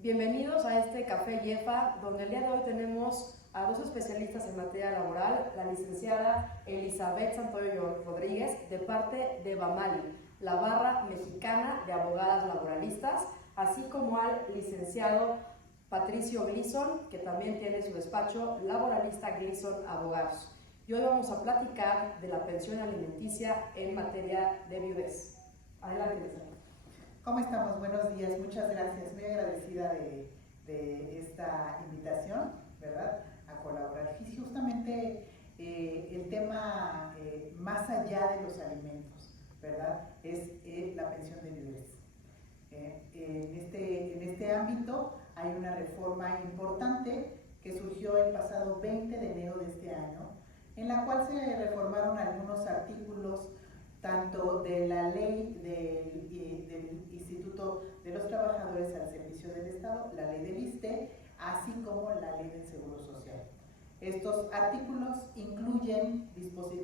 Bienvenidos a este Café IEFA, donde el día de hoy tenemos a dos especialistas en materia laboral, la licenciada Elizabeth Santoyo Rodríguez, de parte de BAMALI, la Barra Mexicana de Abogadas Laboralistas, así como al licenciado Patricio Gleason, que también tiene su despacho Laboralista Gleason Abogados. Y hoy vamos a platicar de la pensión alimenticia en materia de viudez. Adelante, Elizabeth. ¿Cómo estamos? Buenos días, muchas gracias. Muy agradecida de esta invitación, ¿verdad? A colaborar. Y justamente el tema más allá de los alimentos, ¿verdad? Es la pensión de viudez. En este ámbito hay una reforma importante que surgió el pasado 20 de enero de este año, en la cual se reformaron algunos artículos tanto de la ley del Instituto de los Trabajadores al Servicio del Estado, la ley del ISSSTE, así como la ley del Seguro Social. Estos artículos incluyen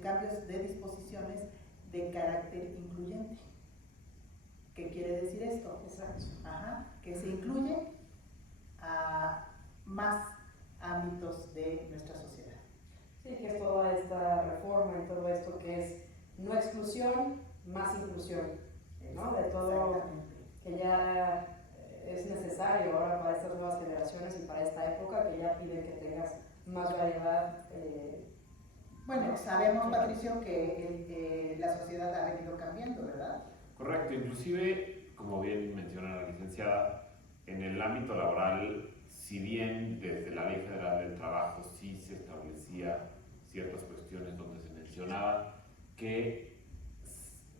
cambios de disposiciones de carácter incluyente. ¿Qué quiere decir esto? Exacto. Que se incluye a más ámbitos de nuestra sociedad. Sí, que es toda esta reforma y todo esto que es no exclusión, más inclusión, ¿no? De todo que ya es necesario ahora para estas nuevas generaciones y para esta época que ya piden que tengas más variedad. Bueno, sabemos, Patricio, que la sociedad ha venido cambiando, ¿verdad? Correcto, inclusive, como bien menciona la licenciada, en el ámbito laboral, si bien desde la Ley Federal del Trabajo sí se establecía ciertas cuestiones donde se mencionaba que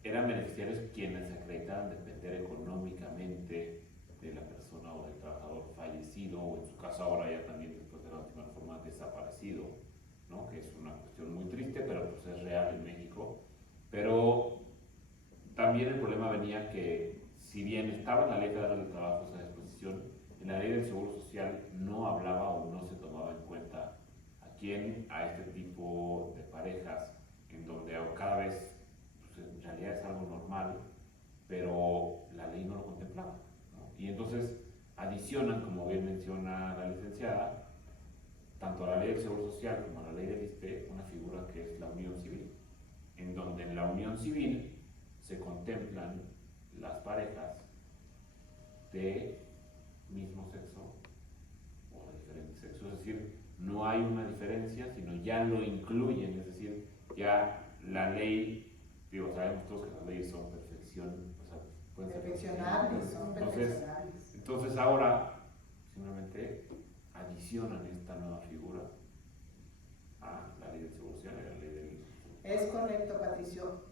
eran beneficiarios quienes acreditaban depender económicamente de la persona o del trabajador fallecido, o en su caso ahora ya también después de la última reforma desaparecido, ¿no? Que es una cuestión muy triste, pero pues es real en México. Pero también el problema venía que, si bien estaba en la Ley Federal del Trabajo esa disposición, en la Ley del Seguro Social no hablaba o no se tomaba en cuenta a este tipo de parejas, en donde cada vez pues, en realidad es algo normal, pero la ley no lo contemplaba, ¿no? Y entonces adicionan, como bien menciona la licenciada, tanto a la ley del Seguro Social como a la ley del ISSSTE, una figura que es la unión civil, en donde en la unión civil se contemplan las parejas de mismo sexo o de diferente sexo, es decir, no hay una diferencia, sino ya lo incluyen, es decir, ya la ley, sabemos todos que las leyes son perfección, o sea, pueden ser perfeccionables, son perfeccionables. Entonces ahora simplemente adicionan esta nueva figura a la ley del Seguro Social y a la ley del... Es correcto, Patricio.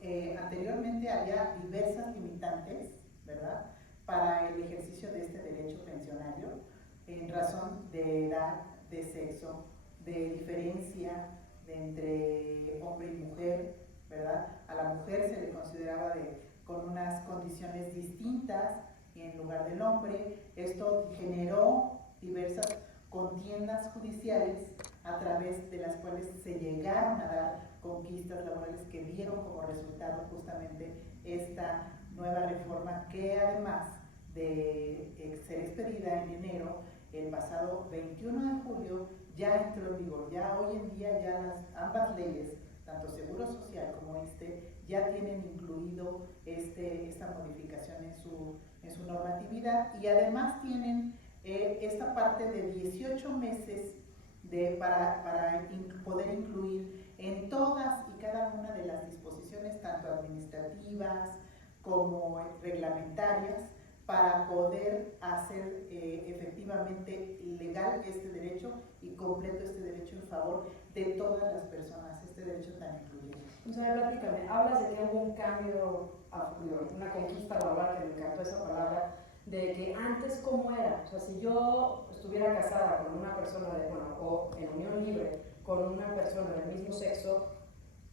Anteriormente había diversas limitantes, ¿verdad?, para el ejercicio de este derecho pensionario, en razón de edad, de sexo, de diferencia entre hombre y mujer, ¿verdad? A la mujer se le consideraba con unas condiciones distintas en lugar del hombre. Esto generó diversas contiendas judiciales a través de las cuales se llegaron a dar conquistas laborales que dieron como resultado justamente esta nueva reforma, que además de ser expedida en enero, el pasado 21 de julio ya entró en vigor. Ya hoy en día ya ambas leyes, tanto Seguro Social como ya tienen incluido esta modificación en su normatividad, y además tienen esta parte de 18 meses para poder incluir en todas y cada una de las disposiciones, tanto administrativas como reglamentarias, para poder hacer efectivamente legal este derecho y completo este derecho en favor de todas las personas, este derecho tan incluyente. O sea, platícame, hablas de que hubo un cambio a futuro, una conquista laboral, que me encantó esa palabra, de que antes cómo era. O sea, si yo estuviera casada con una persona o en unión libre con una persona del mismo sexo,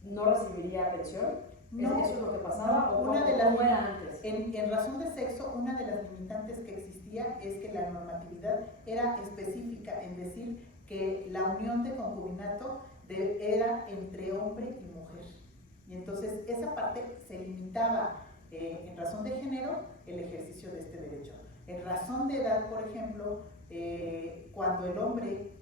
¿no recibiría pensión? No, ¿Eso es lo que pasaba? No, ¿O cómo era antes? En razón de sexo, una de las limitantes que existía es que la normatividad era específica en decir que la unión de concubinato era entre hombre y mujer. Y entonces esa parte se limitaba en razón de género el ejercicio de este derecho. En razón de edad, por ejemplo, cuando el hombre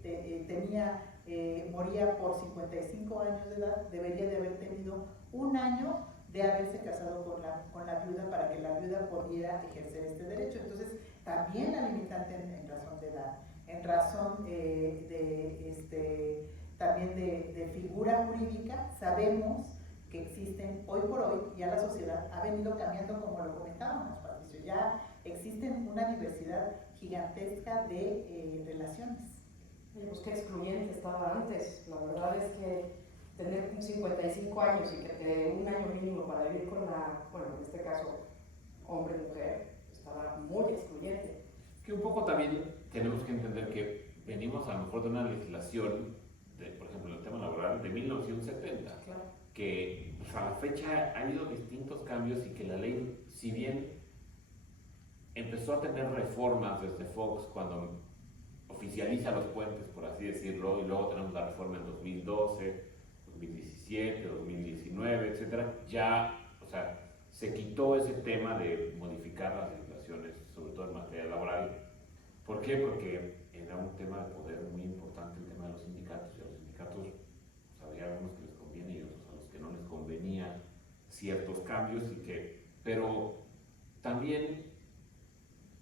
moría por 55 años de edad, debería de haber tenido un año de haberse casado con la viuda para que la viuda pudiera ejercer este derecho. Entonces, también la limitante en razón de edad, en razón también de figura jurídica, sabemos que existen hoy por hoy, ya la sociedad ha venido cambiando, como lo comentábamos, Patricio, ya existen una diversidad gigantesca de relaciones. Pues qué excluyente estaba antes. La verdad es que tener 55 años y que te dé un año mínimo para vivir con en este caso, hombre-mujer, estaba muy excluyente. Que un poco también tenemos que entender que venimos a lo mejor de una legislación, por ejemplo, el tema laboral de 1970, claro, que pues, a la fecha ha habido distintos cambios y que la ley, si bien empezó a tener reformas desde Fox cuando oficializa los puentes, por así decirlo, y luego tenemos la reforma en 2012, 2017, 2019, etcétera, ya, o sea, se quitó ese tema de modificar las legislaciones, sobre todo en materia laboral. ¿Por qué? Porque era un tema de poder muy importante, el tema de los sindicatos, y a los sindicatos pues, había algunos que les conviene y otros a los que no les convenía ciertos cambios, pero también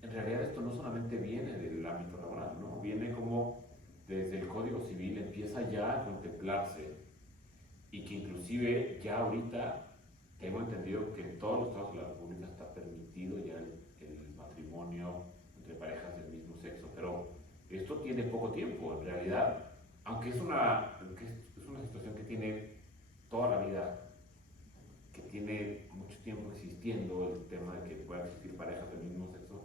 en realidad esto no solamente viene del ámbito laboral, ¿no? Viene como desde el Código Civil empieza ya a contemplarse y que inclusive ya ahorita tengo entendido que en todos los estados de la República está permitido ya el matrimonio entre parejas del mismo sexo, pero esto tiene poco tiempo en realidad, aunque es una situación que tiene toda la vida, que tiene mucho tiempo existiendo el tema de que puedan existir parejas del mismo sexo,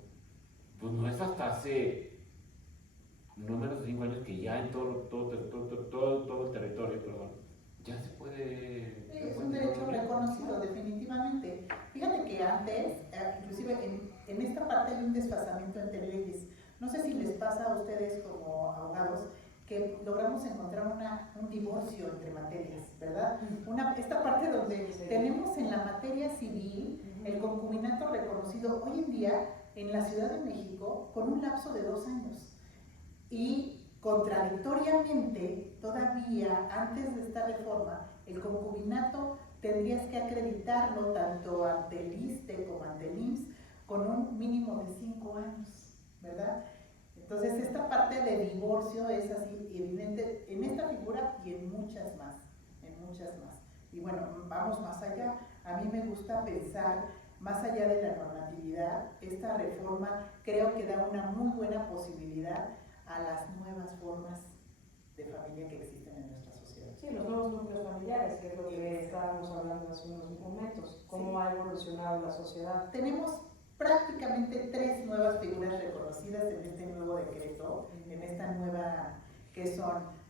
pues no es hasta hace no menos de 5 años que ya en todo el territorio, ya se puede... Es un derecho reconocido, definitivamente. Fíjate que antes, inclusive en esta parte hay un desfasamiento entre leyes. No sé si les pasa a ustedes como abogados que logramos encontrar un divorcio entre materias, ¿verdad? Esta parte donde tenemos en la materia civil el concubinato reconocido hoy en día en la Ciudad de México con un lapso de 2 años. Y contradictoriamente, todavía antes de esta reforma, el concubinato tendrías que acreditarlo tanto ante el ISSSTE como ante el IMSS con un mínimo de 5 años, ¿verdad? Entonces esta parte de divorcio es así evidente en esta figura y en muchas más, Y bueno, vamos más allá. A mí me gusta pensar más allá de la normatividad. Esta reforma creo que da una muy buena posibilidad a las nuevas formas de familia que existen en nuestra sociedad. Sí, los nuevos núcleos familiares, que es lo que estábamos hablando hace unos momentos, cómo ha evolucionado la sociedad. Tenemos prácticamente 3 nuevas figuras reconocidas en este nuevo decreto, en esta nueva, que son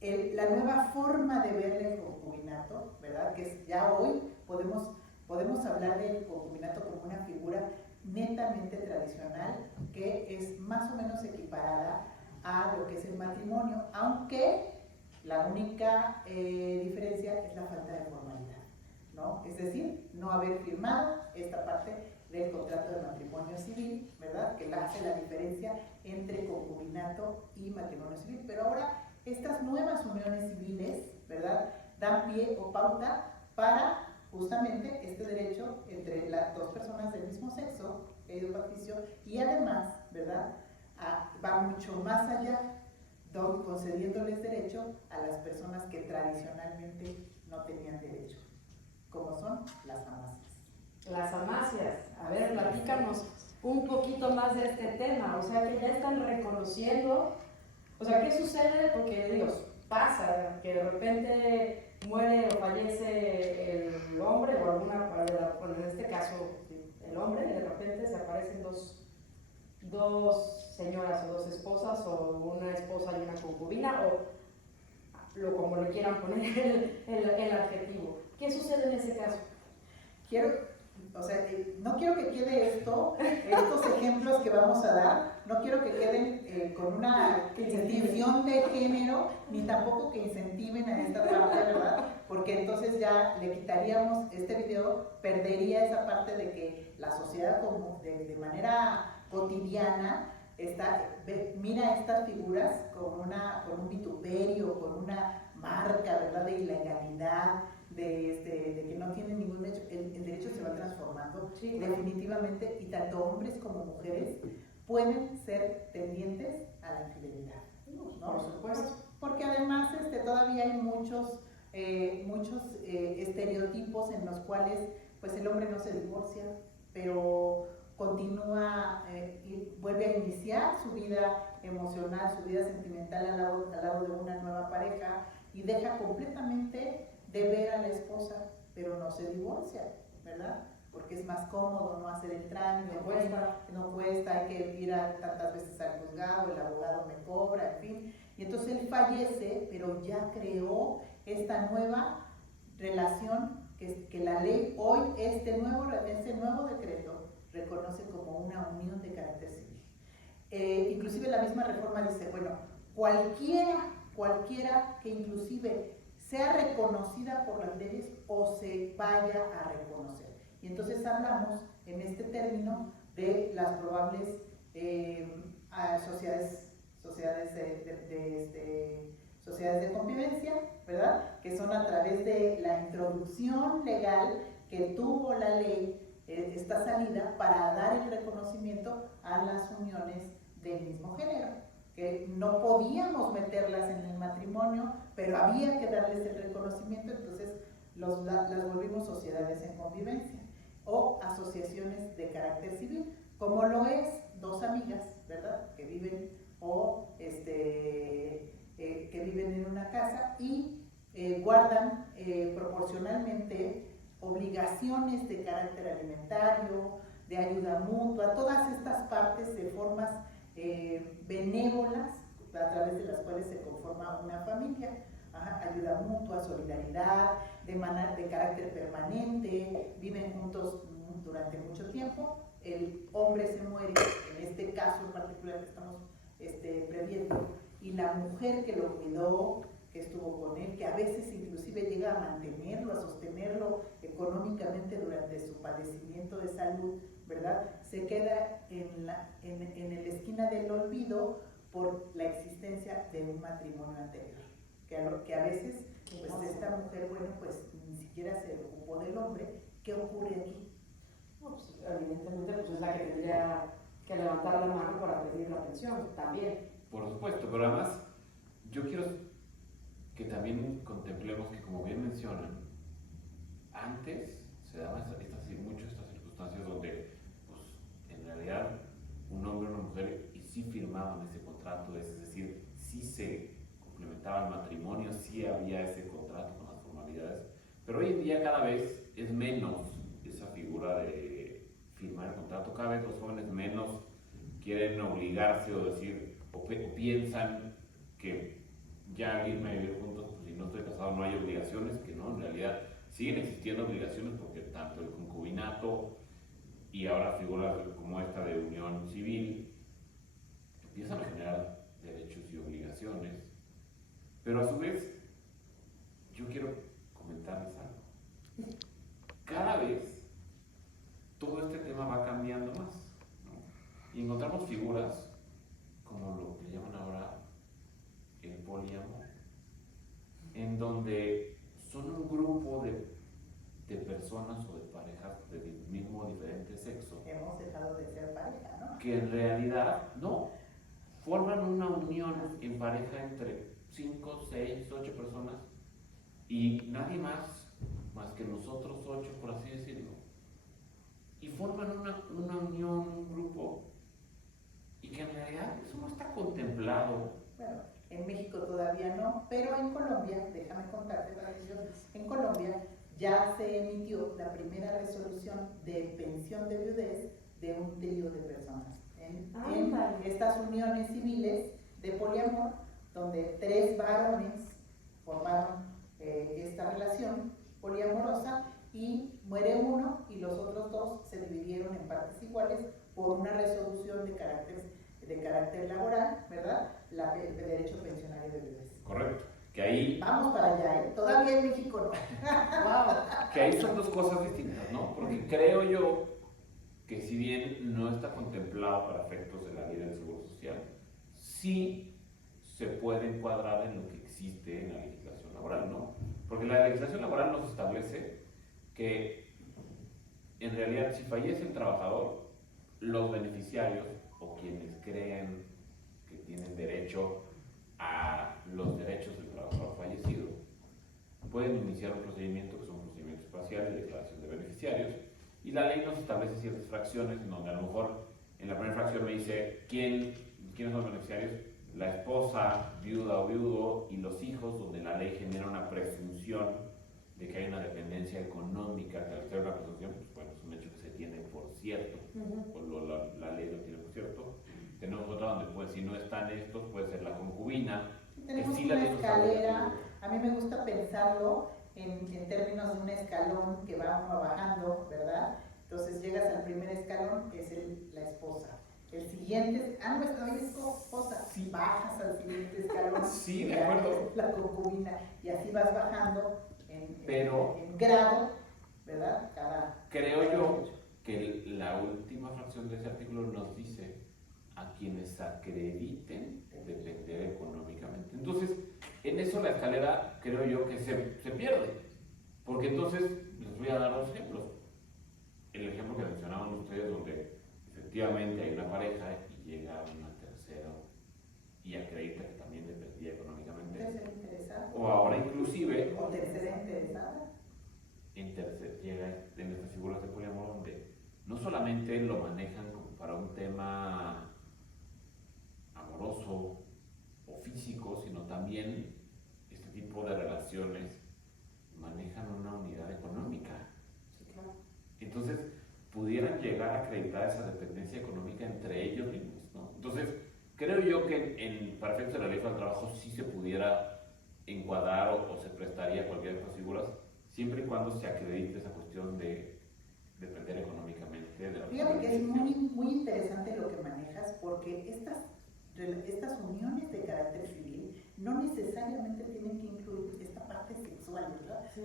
la nueva forma de ver el concubinato, ¿verdad? Que es, ya hoy podemos hablar del concubinato como una figura netamente tradicional que es más o menos equiparada a lo que es el matrimonio, aunque la única diferencia es la falta de formalidad, ¿no? Es decir, no haber firmado esta parte del contrato de matrimonio civil, ¿verdad? Que hace la diferencia entre concubinato y matrimonio civil. Pero ahora estas nuevas uniones civiles, ¿verdad? Dan pie o pauta para justamente este derecho entre las 2 personas del mismo sexo, Patricio, y además, ¿verdad? Va mucho más allá, concediéndoles derecho a las personas que tradicionalmente no tenían derecho, como son las amacias. Las amacias, a ver, platícanos un poquito más de este tema, o sea que ya están reconociendo, o sea, ¿qué sucede? Porque Dios, pasa que de repente muere o fallece el hombre o bueno, en este caso el hombre, y de repente se aparecen dos señoras o 2 esposas o una esposa y una concubina o como le quieran poner el adjetivo. ¿Qué sucede en ese caso? No quiero que quede estos ejemplos que vamos a dar, no quiero que queden con una distinción de género, ni tampoco que incentiven a esta parte, ¿verdad? Porque entonces ya le quitaríamos, este video perdería esa parte de que la sociedad como de manera cotidiana, mira estas figuras con un vituperio, con una marca, ¿verdad?, de ilegalidad, de que no tienen ningún derecho. El derecho se va transformando, sí, definitivamente, y tanto hombres como mujeres pueden ser tendientes a la infidelidad, ¿no? Por supuesto. Porque además todavía hay muchos estereotipos en los cuales pues el hombre no se divorcia, pero continúa y vuelve a iniciar su vida emocional, su vida sentimental al lado de una nueva pareja, y deja completamente de ver a la esposa, pero no se divorcia, ¿verdad? Porque es más cómodo no hacer el trámite, no cuesta, hay que ir tantas veces al juzgado, el abogado me cobra, en fin. Y entonces él fallece, pero ya creó esta nueva relación que la ley hoy, este nuevo decreto, reconoce como una unión de carácter civil. Inclusive la misma reforma dice, bueno, cualquiera que inclusive sea reconocida por las leyes o se vaya a reconocer. Y entonces hablamos en este término de las probables sociedades de convivencia, ¿verdad?, que son a través de la introducción legal que tuvo la ley, esta salida para dar el reconocimiento a las uniones del mismo género, que no podíamos meterlas en el matrimonio, pero había que darles el reconocimiento, entonces las volvimos sociedades en convivencia o asociaciones de carácter civil, como lo es dos amigas, ¿verdad?, que viven que viven en una casa y guardan proporcionalmente obligaciones de carácter alimentario, de ayuda mutua, todas estas partes de formas benévolas a través de las cuales se conforma una familia. Ayuda mutua, solidaridad, de carácter permanente, viven juntos durante mucho tiempo. El hombre se muere, en este caso en particular que estamos previendo, y la mujer que lo cuidó, que estuvo con él, que a veces inclusive llega a mantenerlo, a sostenerlo económicamente durante su padecimiento de salud, ¿verdad?, se queda en la esquina del olvido por la existencia de un matrimonio anterior. Que a veces, pues esta mujer, bueno, pues ni siquiera se ocupó del hombre. ¿Qué ocurre aquí? No, pues, evidentemente pues es la que tendría que levantar la mano para pedir la pensión, también. Por supuesto, pero además yo quiero que también contemplemos que, como bien mencionan, antes se daban mucho estas circunstancias donde, pues, en realidad un hombre o una mujer y sí firmaban ese contrato, es decir, sí se complementaba el matrimonio, sí había ese contrato con las formalidades, pero hoy en día cada vez es menos esa figura de firmar el contrato, cada vez los jóvenes menos quieren obligarse o decir, o piensan que ya al irme a vivir juntos, pues si no estoy casado no hay obligaciones, que no, en realidad siguen existiendo obligaciones porque tanto el concubinato y ahora figuras como esta de unión civil empiezan a generar derechos y obligaciones, pero a su vez yo quiero comentarles algo. Cada vez todo este tema va cambiando más, ¿no? Y encontramos figuras como lo que llaman ahora el poliamor, en donde son un grupo de personas o de parejas del mismo o diferente sexo. Hemos dejado de ser pareja, ¿no? Que en realidad no, forman una unión en pareja entre 5, 6, 8 personas y nadie más que nosotros 8, por así decirlo. Y forman una unión, un grupo, y que en realidad eso no está contemplado. Bueno, en México todavía no, pero en Colombia, déjame contarte, en Colombia ya se emitió la primera resolución de pensión de viudez de un trío de personas. En estas uniones civiles de poliamor, donde 3 varones formaron esta relación poliamorosa y muere uno y los otros 2 se dividieron en partes iguales por una resolución de carácter laboral, ¿verdad? El derecho pensionario de viudez. Correcto. Que ahí... Vamos para allá, ¿eh? Todavía en México no. Wow. Que ahí son 2 cosas distintas, ¿no? Porque creo yo que si bien no está contemplado para efectos de la ley del Seguro Social, sí se puede encuadrar en lo que existe en la legislación laboral, ¿no? Porque la legislación laboral nos establece que en realidad si fallece el trabajador, los beneficiarios o quienes creen que tienen derecho a los derechos del trabajador fallecido pueden iniciar un procedimiento que son procedimientos parciales de declaración de beneficiarios, y la ley nos establece ciertas fracciones en donde a lo mejor en la primera fracción me dice quiénes son los beneficiarios, la esposa, viuda o viudo y los hijos, donde la ley genera una presunción de que hay una dependencia económica, que al ser una presunción, pues bueno, es un hecho que se tiene por cierto, o la ley lo tiene por cierto. Tenemos otra donde pues si no están estos, puede ser la concubina. Tenemos sí una escalera, a mí me gusta pensarlo en términos de un escalón que va uno bajando, ¿verdad? Entonces llegas al primer escalón, es la esposa. El siguiente, no, es esposa, si bajas al siguiente escalón, sí, de acuerdo, la concubina, y así vas bajando pero en grado, ¿verdad? Creo yo que la última fracción de ese artículo nos dice a quienes acrediten depender económicamente. Entonces, en eso la escalera creo yo que se pierde, porque entonces les voy a dar dos ejemplos. El ejemplo que mencionaban ustedes, donde efectivamente hay una pareja y llega una tercera y acredita que también dependía económicamente. Tercera interesada. O ahora inclusive o tercera interesada. Llega en estas figuras de poliamor donde no solamente lo manejan como para un tema amoroso o físico, sino también este tipo de relaciones manejan una unidad económica. Sí, claro. Entonces, pudieran llegar a acreditar esa dependencia económica entre ellos mismos, ¿no? Entonces, creo yo que para efectos de la ley del trabajo sí se pudiera encuadrar o se prestaría a cualquiera de estas figuras, siempre y cuando se acredite esa cuestión de depender económicamente de la Fíjate que es muy interesante lo que manejas, porque estas uniones de carácter civil no necesariamente tienen que incluir esta parte sexual, ¿verdad? Sí.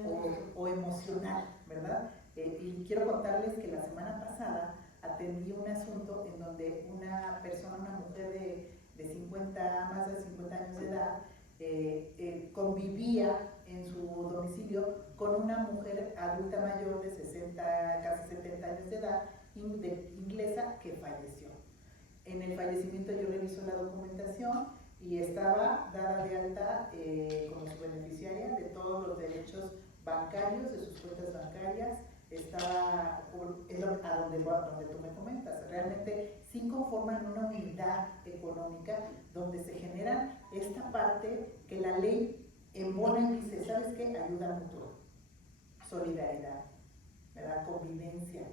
O emocional, ¿verdad? Y quiero contarles que la semana pasada atendí un asunto en donde una persona, una mujer de 50, más de 50 años de edad, convivía en su domicilio con una mujer adulta mayor de 60, casi 70 años de edad, inglesa, que falleció. En el fallecimiento yo reviso la documentación y estaba dada de alta como su beneficiaria de todos los derechos bancarios, de sus cuentas bancarias, estaba a donde tú me comentas. Realmente sí conforman una unidad económica donde se generan esta parte que la ley embona y dice, ¿sabes qué? Ayuda mutua, solidaridad, ¿verdad? Convivencia,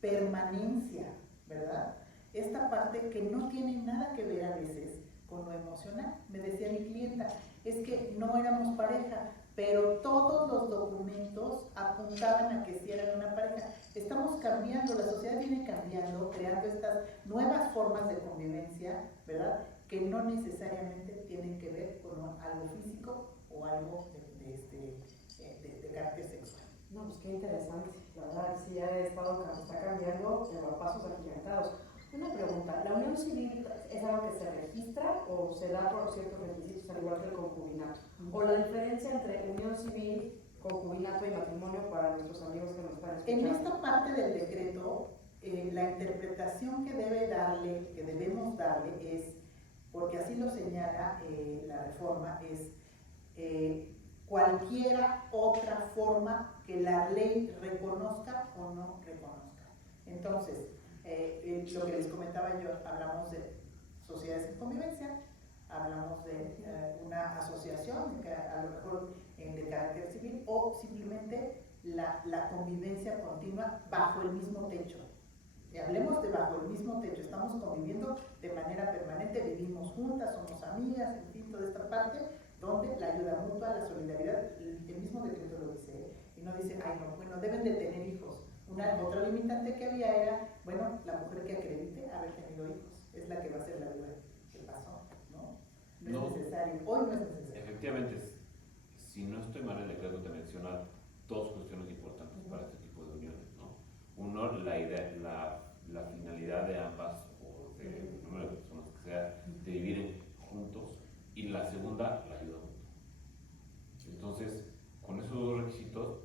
permanencia, ¿verdad? Esta parte que no tiene nada que ver a veces con lo emocional. Me decía mi clienta, es que no éramos pareja, pero todos los documentos apuntaban a que sí eran una pareja. Estamos cambiando, la sociedad viene cambiando, creando estas nuevas formas de convivencia, ¿verdad? Que no necesariamente tienen que ver con algo físico o algo de carácter sexual. No, pues qué interesante. La verdad, sí está cambiando, pero a pasos agigantados. Una pregunta, ¿la unión civil es algo que se registra o se da por ciertos requisitos al igual que el concubinato? ¿O la diferencia entre unión civil, concubinato y matrimonio para nuestros amigos que nos están escuchando? En esta parte del decreto, la interpretación que debemos darle es, porque así lo señala la reforma, es cualquiera otra forma que la ley reconozca o no reconozca. Entonces, lo que les comentaba yo, hablamos de sociedades en convivencia, hablamos de una asociación que a lo mejor de carácter civil, o simplemente la convivencia continua bajo el mismo techo. Y hablemos de bajo el mismo techo, estamos conviviendo de manera permanente, vivimos juntas, somos amigas, en fin, toda esta parte donde la ayuda mutua, la solidaridad, el mismo decreto lo dice, y no dice, ay no, bueno, deben de tener hijos. Otra limitante que había era, bueno, la mujer que acredite haber tenido hijos, es la que va a ser la duda. ¿Qué pasó? No es necesario, hoy no es necesario. Efectivamente, si no estoy mal, el decreto te menciona dos cuestiones importantes para este tipo de uniones, ¿no? Uno, la vivir juntos, y la segunda, la ayuda mutua. Entonces, con esos dos requisitos,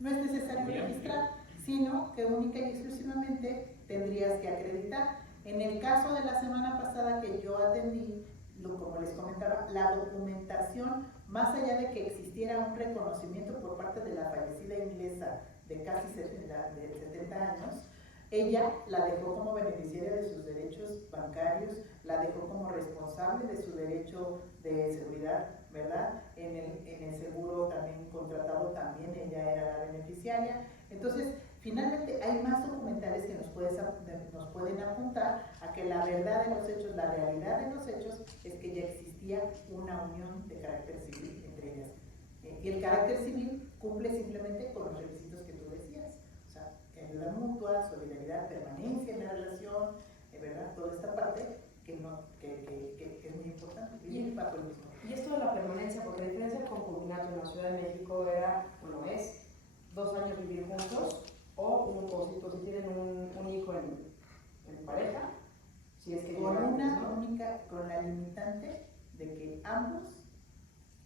no es necesario registrar, sino que única y exclusivamente tendrías que acreditar. En el caso de la semana pasada que yo atendí, como les comentaba, la documentación, más allá de que existiera un reconocimiento por parte de la fallecida inglesa de casi 70 años, ella la dejó como beneficiaria de sus derechos bancarios, la dejó como responsable de su derecho de seguridad, ¿verdad? En el seguro también contratado, también ella era la beneficiaria. Entonces, finalmente hay más documentales que nos pueden apuntar a que la verdad de los hechos, la realidad de los hechos, es que ya existía una unión de carácter civil entre ellas. Y el carácter civil cumple simplemente con los requisitos que tú decías. O sea, ayuda mutua, solidaridad, permanencia en la relación, ¿verdad? Toda esta parte que es muy importante. Y esto de la permanencia, porque la diferencia del concubinato en la Ciudad de México era, bueno, es 2 años vivir juntos, o si tienen un hijo en pareja, si es que con una única, con la limitante de que ambos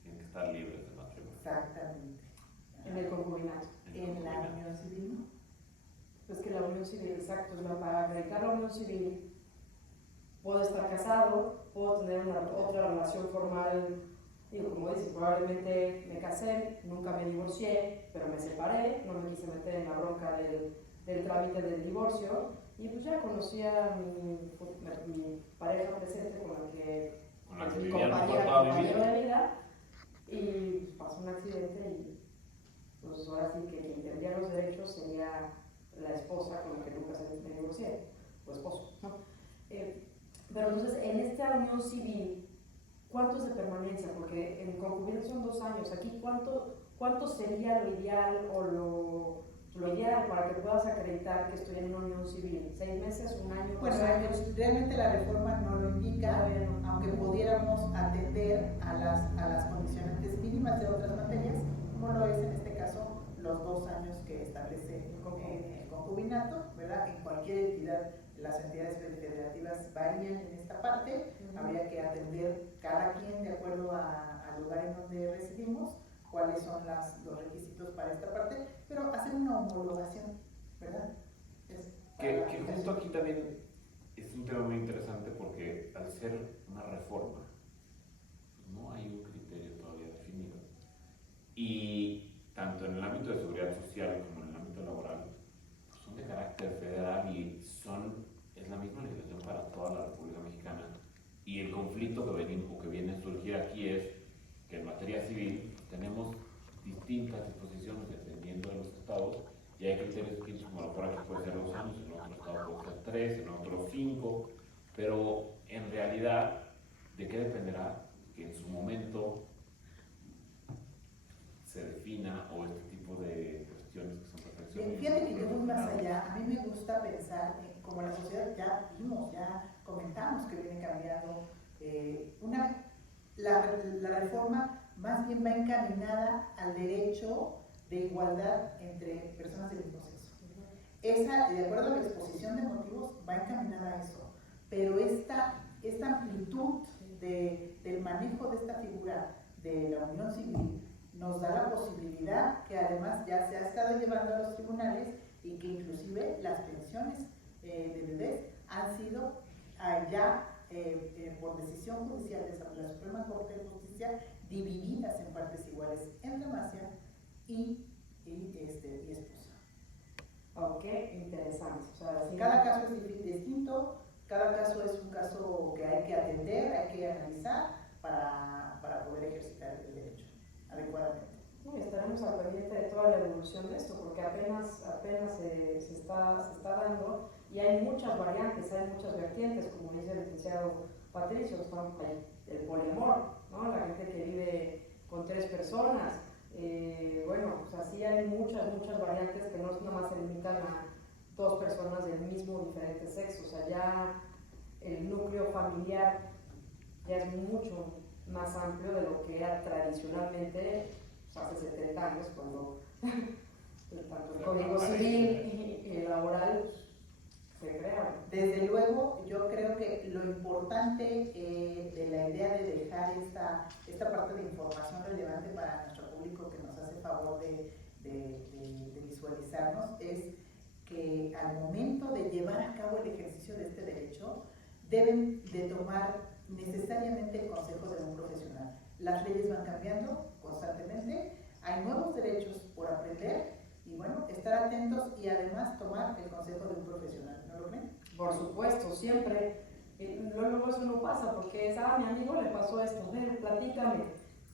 tienen que estar libres de matrimonio. Exactamente. En el concubinato. En la unión civil, ¿no? Pues que la unión civil, exacto, para acreditar la unión civil, puedo estar casado, puedo tener otra relación formal, digo, como dices, probablemente me casé, nunca me divorcié, pero me separé, no me quise meter en la bronca del trámite del divorcio, y pues ya conocí a mi pareja presente con la que mi compañero de vida, y pues pasó un accidente y pues ahora sí que quien tendría los derechos sería la esposa con la que nunca me divorcié, o esposo, ¿no? Pero entonces, en esta unión civil, ¿cuánto es de permanencia? Porque en concubinato son 2 años. Aquí, ¿cuánto sería lo ideal o lo ideal para que puedas acreditar que estoy en una unión civil? ¿6 meses, 1 año, 2 años? Realmente la reforma no lo indica, aunque pudiéramos atender a las condicionantes mínimas de otras materias, como lo es en este caso los 2 años que establece el concubinato, ¿verdad? En cualquier entidad, las entidades federativas varían en esta parte, habría que atender cada quien de acuerdo al lugar en donde residimos, cuáles son los requisitos para esta parte, pero hacer una homologación, ¿verdad? Que justo aquí también es un tema muy interesante porque al ser una reforma, no hay un criterio todavía definido. Y tanto en el ámbito de seguridad social como en el ámbito laboral, pues son de carácter federal y es la misma legislación para toda la República Mexicana. Y el conflicto que viene a surgir aquí es que en materia civil tenemos distintas disposiciones dependiendo de los estados, y hay criterios distintos, como lo fuera que puede ser 2 años, en otro estado puede ser 3, en otro 5, pero en realidad, ¿de qué dependerá que en su momento se defina o este tipo de cuestiones que son perfecciones? Fíjate que yo voy más allá. A mí me gusta pensar, como la sociedad ya vimos, ya comentamos que viene cambiando, la reforma más bien va encaminada al derecho de igualdad entre personas del mismo sexo. Esa, de acuerdo a la exposición de motivos, va encaminada a eso, pero esta amplitud del manejo de esta figura de la unión civil nos da la posibilidad, que además ya se ha estado llevando a los tribunales, y que inclusive las pensiones de bebés han sido ya por decisión judicial de la Suprema Corte de Justicia divididas en partes iguales entre Marcia y esposa. Ok, interesante. O sea, sí. Cada caso es distinto, cada caso es un caso que hay que atender, hay que analizar para poder ejercitar el derecho adecuadamente. Estaremos al pendiente de toda la evolución de esto, porque apenas se está dando, y hay muchas variantes, hay muchas vertientes, como dice el licenciado Patricio, el poliamor, ¿no? La gente que vive con 3 personas, bueno, o sea, sí hay muchas variantes que no nada más se limitan a 2 personas del mismo diferente sexo, o sea, ya el núcleo familiar ya es mucho más amplio de lo que era tradicionalmente, hace 70 años, cuando tanto el Código Civil y el laboral se crean. Desde luego, yo creo que lo importante de la idea de dejar esta parte de información relevante para nuestro público que nos hace favor de visualizarnos es que al momento de llevar a cabo el ejercicio de este derecho deben de tomar necesariamente el consejo de un profesional. Las leyes van cambiando constantemente, hay nuevos derechos por aprender y bueno, estar atentos y además tomar el consejo de un profesional, ¿no lo creen? Por supuesto, siempre. Luego eso no pasa porque es, mi amigo le pasó esto, ven, platícame,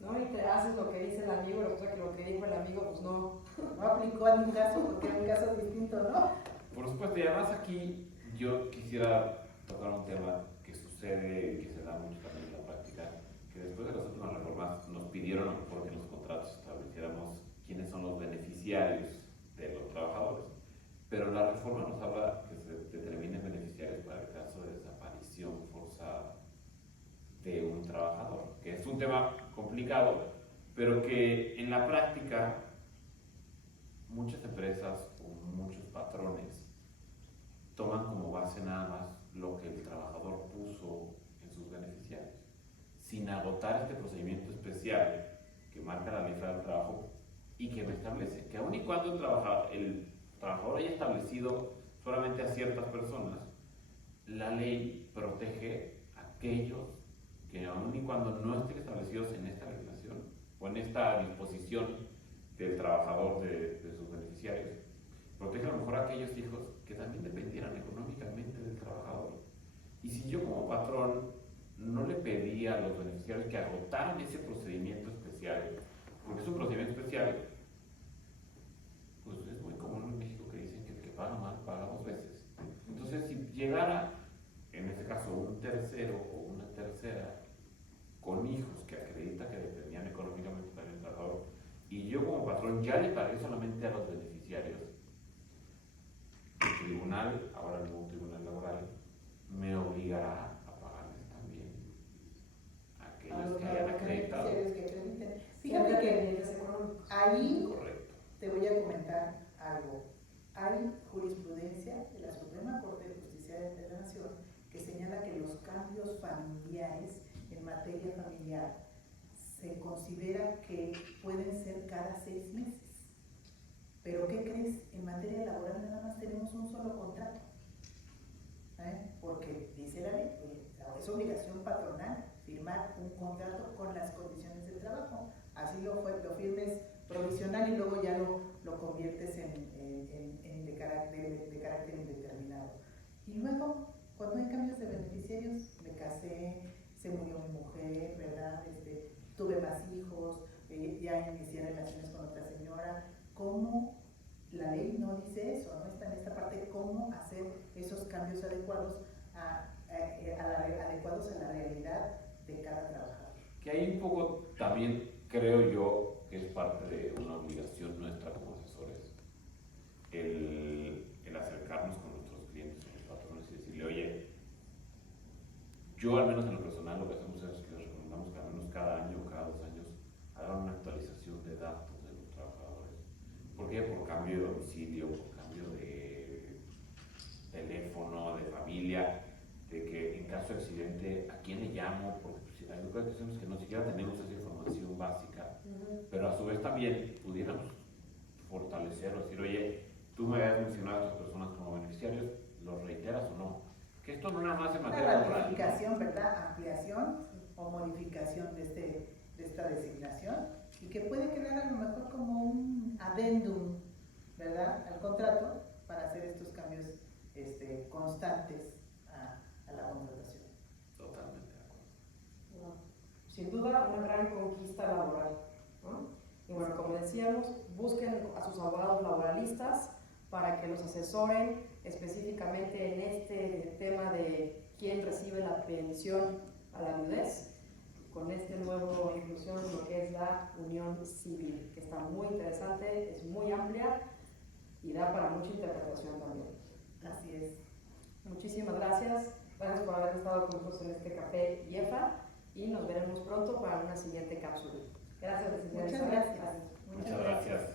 ¿no? Y te haces lo que dice el amigo, y resulta que lo que dijo el amigo, pues no. No aplicó a mi caso porque es un caso distinto, ¿no? Por supuesto, y además aquí yo quisiera tocar un tema que sucede y que se da mucho también en la práctica, que después de las últimas reformas nos pidieron a lo mejor que en los contratos estableciéramos quiénes son los beneficiarios de los trabajadores, pero la reforma nos habla que se determinen beneficiarios para el caso de desaparición forzada de un trabajador, que es un tema complicado, pero que en la práctica muchas empresas o muchos patrones toman como base nada más lo que el trabajador puso en sus beneficiarios, sin agotar este procedimiento especial que marca la Ley Federal del Trabajo y que me establece que aun y cuando el trabajador haya establecido solamente a ciertas personas, la ley protege a aquellos que aun y cuando no estén establecidos en esta legislación o en esta disposición del trabajador de sus beneficiarios, protege a lo mejor a aquellos hijos que también dependieran económicamente del trabajador. Y si yo como patrón no le pedía a los beneficiarios que agotaran ese procedimiento especial, porque es un procedimiento especial, pues es muy común en México que dicen que el que paga mal paga dos veces. Entonces, si llegara, en este caso, un tercero o una tercera con hijos que acredita que dependían económicamente del trabajador, y yo como patrón ya le pagué solamente a los beneficiarios, el tribunal, ahora el nuevo tribunal laboral, me obligará a pagarles también a aquellos que hayan acreditado. Fíjate que ahí Correcto. te voy a comentar algo. Hay jurisprudencia de la Suprema Corte de Justicia de la Nación que señala que los cambios familiares en materia familiar se considera que pueden ser cada 6 meses. Pero ¿qué crees? En materia laboral nada más tenemos un solo contrato. Porque dice la ley, es obligación patronal firmar un contrato con las condiciones de trabajo. Así lo firmes provisional y luego ya lo conviertes de carácter indeterminado. Y luego, cuando hay cambios de beneficiarios, me casé, se murió mi mujer, ¿verdad? Tuve más hijos, ya inicié relaciones con otra señora. ¿Cómo la ley no dice eso? No está en esta parte cómo hacer esos cambios adecuados adecuados a la realidad de cada trabajador. Que hay un poco también, creo yo, que es parte de una obligación nuestra como asesores, el acercarnos con nuestros clientes, con los patrones y decirle, oye, yo al menos en lo personal lo que hacemos es que les recomendamos que al menos cada año o cada 2 años hagan una actualización de datos de los trabajadores. ¿Por qué? Por cambio de domicilio, por cambio de teléfono, de familia, de que en caso de accidente, ¿a quién le llamo? Porque pues, hay ocasiones que no siquiera tenemos esa información básica, pero a su vez también pudiéramos fortalecer o decir, oye, tú me habías mencionado a estas personas como beneficiarios, ¿los reiteras o no? Que esto no nada más en materia Una laboral. ratificación, ¿verdad? Ampliación o modificación de esta designación y que puede quedar a lo mejor como un adendum, ¿verdad? Al contrato para hacer estos cambios constantes a la contratación. Totalmente de acuerdo. Sin duda, una gran conquista laboral, ¿no? Y bueno, como decíamos, busquen a sus abogados laboralistas para que los asesoren específicamente en este tema de quién recibe la pensión a la viudez, con este nuevo inclusión en lo que es la unión civil, que está muy interesante, es muy amplia y da para mucha interpretación también. Así es. Muchísimas gracias. Gracias por haber estado con nosotros en este café IEFA y nos veremos pronto para una siguiente cápsula. Gracias, licenciada. Muchas gracias. Muchas gracias.